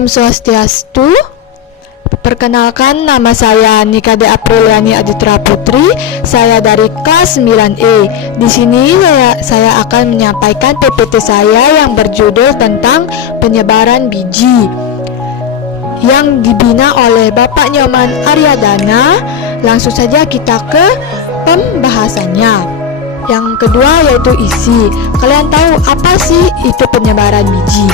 Om Swastiastu. Perkenalkan, nama saya Nikade Apriliani Aditra Putri. Saya dari kelas 9E. Di sini saya akan menyampaikan PPT saya yang berjudul tentang penyebaran biji yang dibina oleh Bapak Nyoman Aryadana. Langsung saja kita ke pembahasannya. Yang kedua yaitu isi. Kalian tahu apa sih itu penyebaran biji?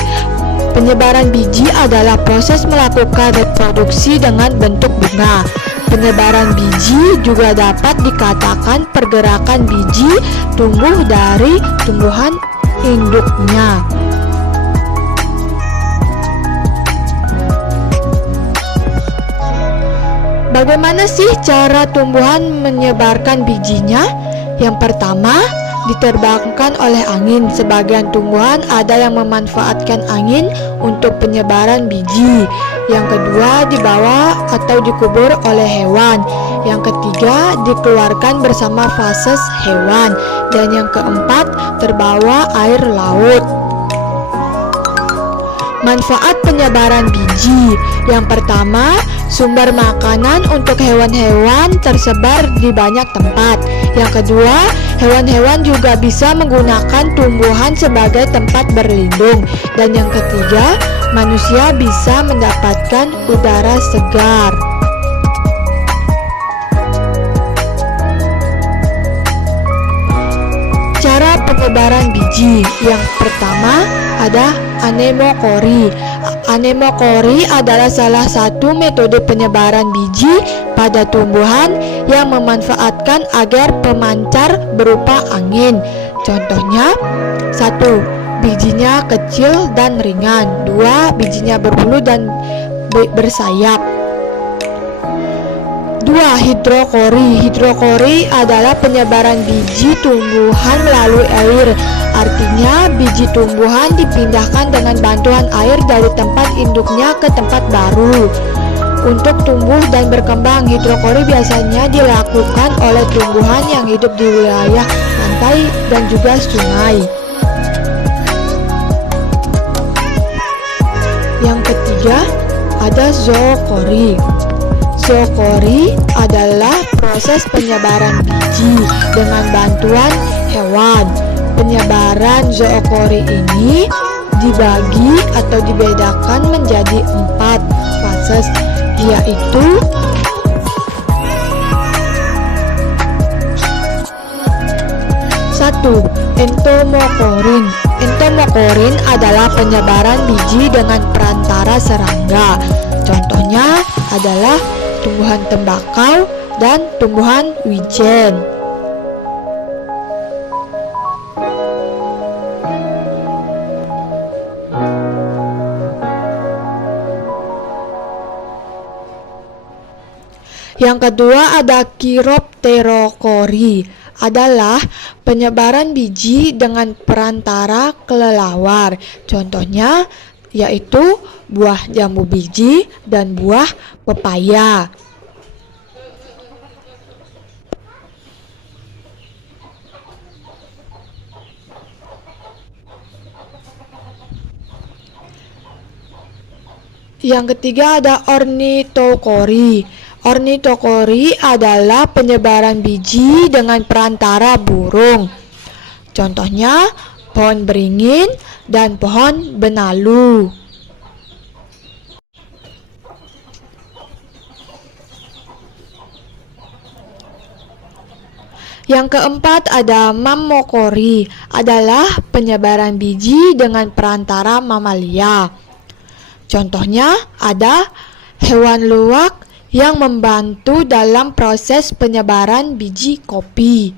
Penyebaran biji adalah proses melakukan reproduksi dengan bentuk bunga. Penyebaran biji juga dapat dikatakan pergerakan biji tumbuh dari tumbuhan induknya. Bagaimana sih cara tumbuhan menyebarkan bijinya? Yang pertama, diterbangkan oleh angin. Sebagian tumbuhan ada yang memanfaatkan angin untuk penyebaran biji. Yang kedua, dibawa atau dikubur oleh hewan. Yang ketiga, dikeluarkan bersama feses hewan. Dan yang keempat, terbawa air laut. Manfaat penyebaran biji. Yang pertama, sumber makanan untuk hewan-hewan tersebar di banyak tempat. Yang kedua, hewan-hewan juga bisa menggunakan tumbuhan sebagai tempat berlindung. Dan yang ketiga, manusia bisa mendapatkan udara segar. Cara penyebaran biji. Yang pertama ada anemokori. Anemokori adalah salah satu metode penyebaran biji pada tumbuhan yang memanfaatkan agar pemancar berupa angin. Contohnya, 1. Bijinya kecil dan ringan. 2. Bijinya berbulu dan bersayap. 2. Hidrokori. Hidrokori adalah penyebaran biji tumbuhan melalui air. Artinya, biji tumbuhan dipindahkan dengan bantuan air dari tempat induknya ke tempat baru. Untuk tumbuh dan berkembang, hidrokori biasanya dilakukan oleh tumbuhan yang hidup di wilayah pantai dan juga sungai. Yang ketiga, ada zookori. Zookori adalah proses penyebaran biji dengan bantuan hewan. Penyebaran zookori ini dibagi atau dibedakan menjadi 4 fases, yaitu satu, entomokorin. Entomokorin adalah penyebaran biji dengan perantara serangga. Contohnya adalah tumbuhan tembakau dan tumbuhan wijen. Yang kedua ada kiropterokori, adalah penyebaran biji dengan perantara kelelawar. Contohnya yaitu buah jambu biji dan buah pepaya. Yang ketiga ada ornitokori. Ornitokori adalah penyebaran biji dengan perantara burung. Contohnya pohon beringin dan pohon benalu. Yang keempat ada mammokori, adalah penyebaran biji dengan perantara mamalia. Contohnya ada hewan luwak yang membantu dalam proses penyebaran biji kopi.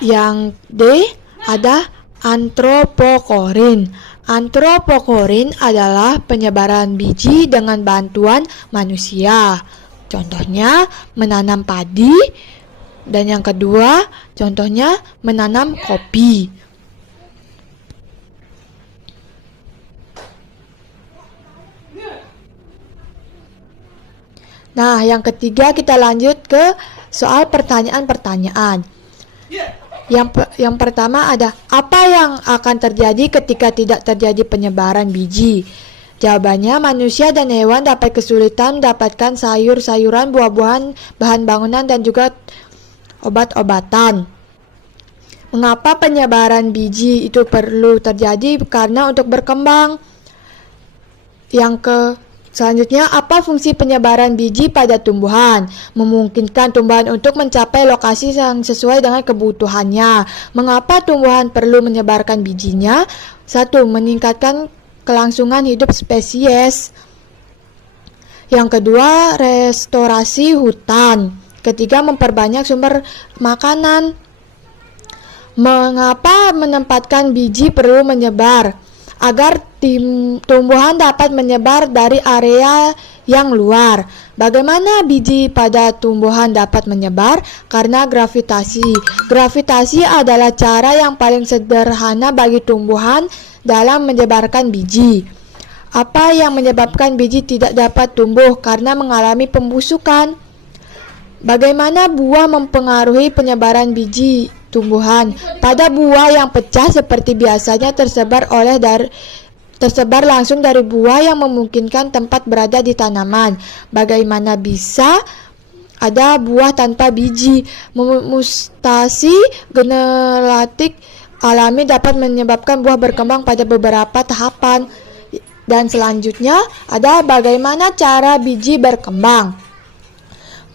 Yang D ada antropokorin. Antropokorin adalah penyebaran biji dengan bantuan manusia. Contohnya menanam padi. Dan yang kedua, contohnya menanam kopi. Nah, yang ketiga kita lanjut ke soal pertanyaan-pertanyaan. Yang pertama ada, apa yang akan terjadi ketika tidak terjadi penyebaran biji? Jawabannya, manusia dan hewan dapat kesulitan mendapatkan sayur-sayuran, buah-buahan, bahan bangunan, dan juga obat-obatan. Mengapa penyebaran biji itu perlu terjadi? Karena untuk berkembang. Selanjutnya, apa fungsi penyebaran biji pada tumbuhan? Memungkinkan tumbuhan untuk mencapai lokasi yang sesuai dengan kebutuhannya. Mengapa tumbuhan perlu menyebarkan bijinya? 1. Meningkatkan kelangsungan hidup spesies. Yang kedua, restorasi hutan. Ketiga, memperbanyak sumber makanan. Mengapa menempatkan biji perlu menyebar? Agar tumbuhan dapat menyebar dari area yang luar. Bagaimana biji pada tumbuhan dapat menyebar? Karena gravitasi. Gravitasi adalah cara yang paling sederhana bagi tumbuhan dalam menyebarkan biji. Apa yang menyebabkan biji tidak dapat tumbuh? Karena mengalami pembusukan. Bagaimana buah mempengaruhi penyebaran biji tumbuhan? Pada buah yang pecah seperti biasanya tersebar langsung dari buah yang memungkinkan tempat berada di tanaman. Bagaimana bisa ada buah tanpa biji? Mutasi genetik alami dapat menyebabkan buah berkembang pada beberapa tahapan. Dan selanjutnya ada bagaimana cara biji berkembang.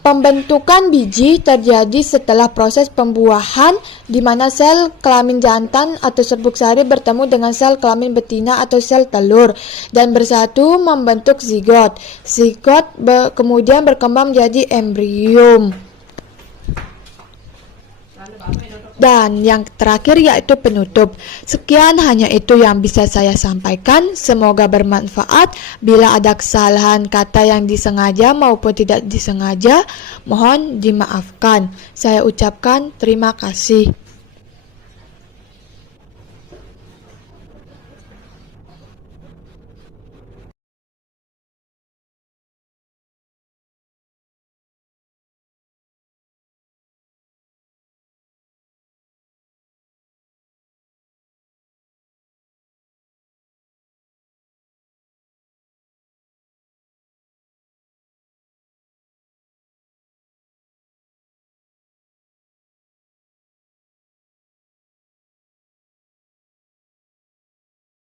Pembentukan biji terjadi setelah proses pembuahan, di mana sel kelamin jantan atau serbuk sari bertemu dengan sel kelamin betina atau sel telur dan bersatu membentuk zigot. Zigot kemudian berkembang menjadi embrio. Dan yang terakhir yaitu penutup. Sekian, hanya itu yang bisa saya sampaikan. Semoga bermanfaat. Bila ada kesalahan kata yang disengaja maupun tidak disengaja, mohon dimaafkan. Saya ucapkan terima kasih.